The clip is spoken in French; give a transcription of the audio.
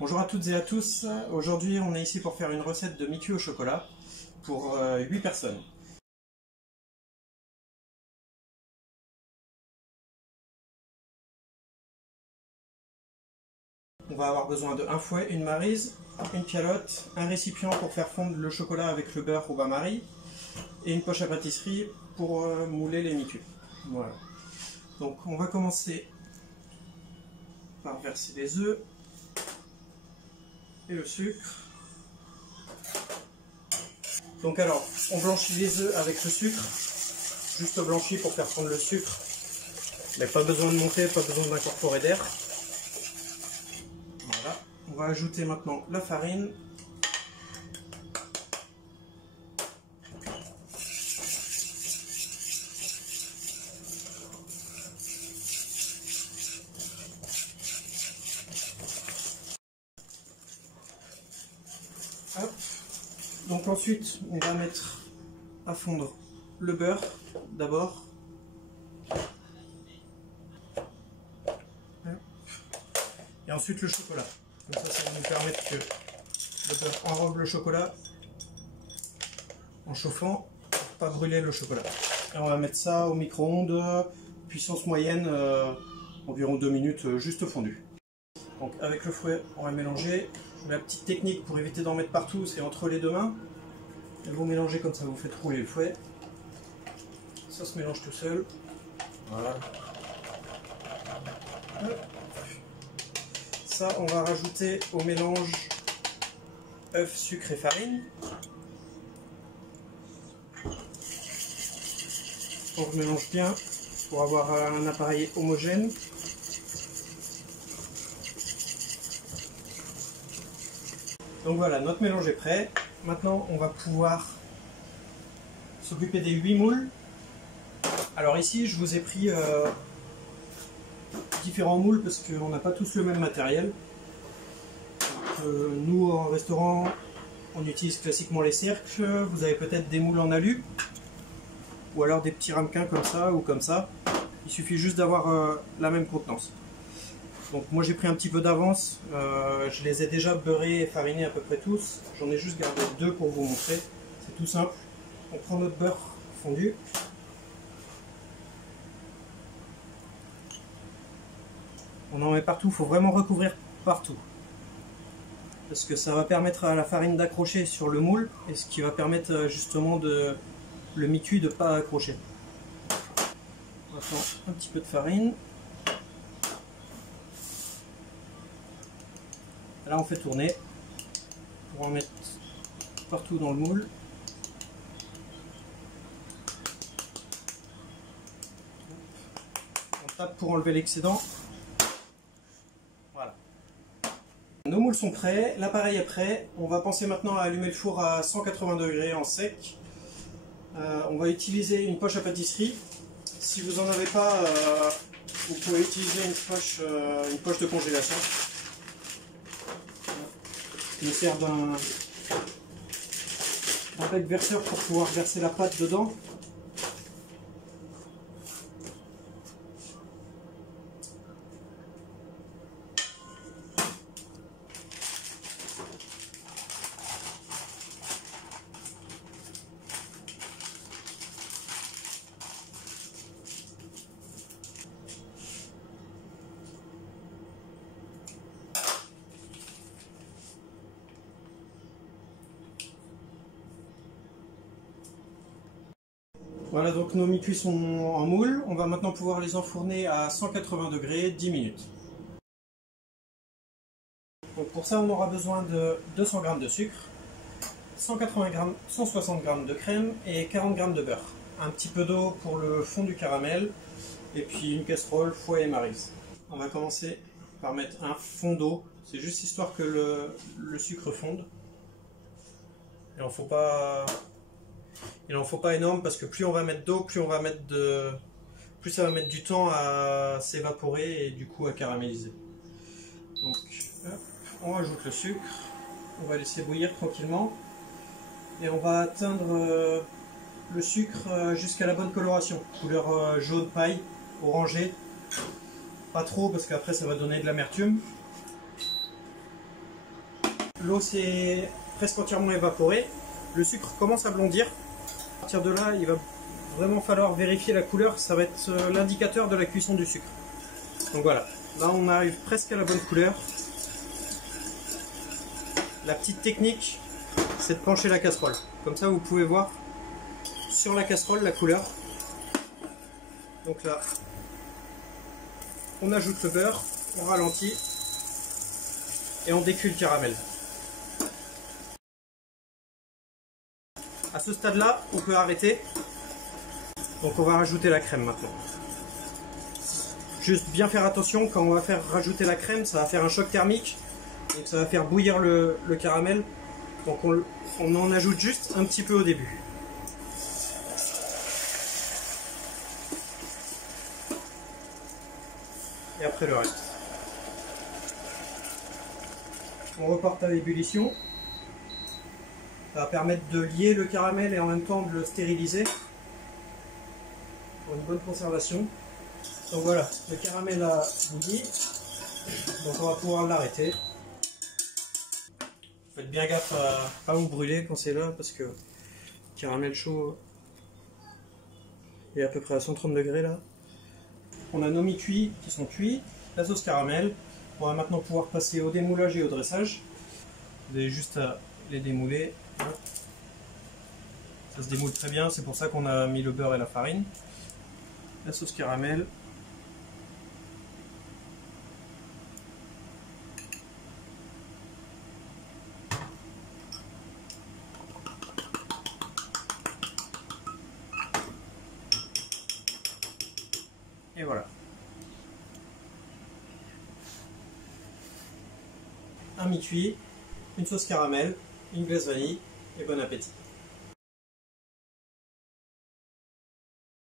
Bonjour à toutes et à tous, aujourd'hui on est ici pour faire une recette de mi-cuit au chocolat pour 8 personnes. On va avoir besoin de un fouet, une maryse, une pialote, un récipient pour faire fondre le chocolat avec le beurre au bain-marie et une poche à pâtisserie pour mouler les mi-cuits. Voilà. Donc on va commencer par verser les œufs et le sucre. Donc alors, on blanchit les œufs avec le sucre, juste blanchi pour faire fondre le sucre, mais pas besoin de monter, pas besoin d'incorporer d'air. Voilà, on va ajouter maintenant la farine. Hop. Donc ensuite, on va mettre à fondre le beurre d'abord. Et ensuite le chocolat. Comme ça va nous permettre que le beurre enrobe le chocolat en chauffant pour ne pas brûler le chocolat. Et on va mettre ça au micro-ondes, puissance moyenne, environ 2 minutes, juste fondu. Donc avec le fouet, on va mélanger. La petite technique pour éviter d'en mettre partout, c'est entre les deux mains. Et vous mélangez comme ça, vous faites rouler le fouet. Ça se mélange tout seul. Voilà. Ça, on va rajouter au mélange œufs, sucre et farine. On mélange bien pour avoir un appareil homogène. Donc voilà, notre mélange est prêt. Maintenant, on va pouvoir s'occuper des 8 moules. Alors ici, je vous ai pris différents moules parce qu'on n'a pas tous le même matériel. Nous, en restaurant, on utilise classiquement les cercles. Vous avez peut-être des moules en alu ou alors des petits ramequins comme ça ou comme ça. Il suffit juste d'avoir la même contenance. Donc moi j'ai pris un petit peu d'avance, je les ai déjà beurrés et farinés à peu près tous, j'en ai juste gardé 2 pour vous montrer, c'est tout simple. On prend notre beurre fondu, on en met partout, il faut vraiment recouvrir partout, parce que ça va permettre à la farine d'accrocher sur le moule, et ce qui va permettre justement le mi-cuit de ne pas accrocher. On va prendre un petit peu de farine. Là on fait tourner pour en mettre partout dans le moule. On tape pour enlever l'excédent. Voilà. Nos moules sont prêts, l'appareil est prêt. On va penser maintenant à allumer le four à 180 degrés en sec. On va utiliser une poche à pâtisserie. Si vous n'en avez pas, vous pouvez utiliser une poche de congélation. Je me sers d'un bec verseur pour pouvoir verser la pâte dedans. Voilà, donc nos mi-cuits sont en moule. On va maintenant pouvoir les enfourner à 180 degrés 10 minutes. Donc pour ça, on aura besoin de 200 g de sucre, 180 g, 160 g de crème et 40 g de beurre. Un petit peu d'eau pour le fond du caramel et puis une casserole, fouet et maryse. On va commencer par mettre un fond d'eau. C'est juste histoire que le sucre fonde. Il n'en faut pas énorme parce que plus on va mettre d'eau, plus ça va mettre du temps à s'évaporer et du coup à caraméliser. Donc hop, on rajoute le sucre, on va laisser bouillir tranquillement et on va atteindre le sucre jusqu'à la bonne coloration, couleur jaune paille, orangé, pas trop parce qu'après ça va donner de l'amertume. L'eau s'est presque entièrement évaporée. Le sucre commence à blondir. À partir de là, il va vraiment falloir vérifier la couleur. Ça va être l'indicateur de la cuisson du sucre. Donc voilà, là on arrive presque à la bonne couleur. La petite technique, c'est de pencher la casserole. Comme ça, vous pouvez voir sur la casserole la couleur. Donc là, on ajoute le beurre, on ralentit et on décuit le caramel. À ce stade-là, on peut arrêter. Donc on va rajouter la crème maintenant. Juste bien faire attention, quand on va faire rajouter la crème, ça va faire un choc thermique. Donc ça va faire bouillir le caramel. Donc on en ajoute juste un petit peu au début. Et après le reste. On reporte à l'ébullition. Ça va permettre de lier le caramel et en même temps de le stériliser pour une bonne conservation. Donc voilà, le caramel a bouilli. Donc on va pouvoir l'arrêter. Faites bien gaffe à pas vous brûler quand c'est là parce que le caramel chaud est à peu près à 130 degrés là. On a nos mi-cuits qui sont cuits, la sauce caramel. On va maintenant pouvoir passer au démoulage et au dressage. Vous avez juste à les démouler. Ça se démoule très bien, c'est pour ça qu'on a mis le beurre et la farine. La sauce caramel. Et voilà. Un mi-cuit, une sauce caramel, une glace vanille et bon appétit.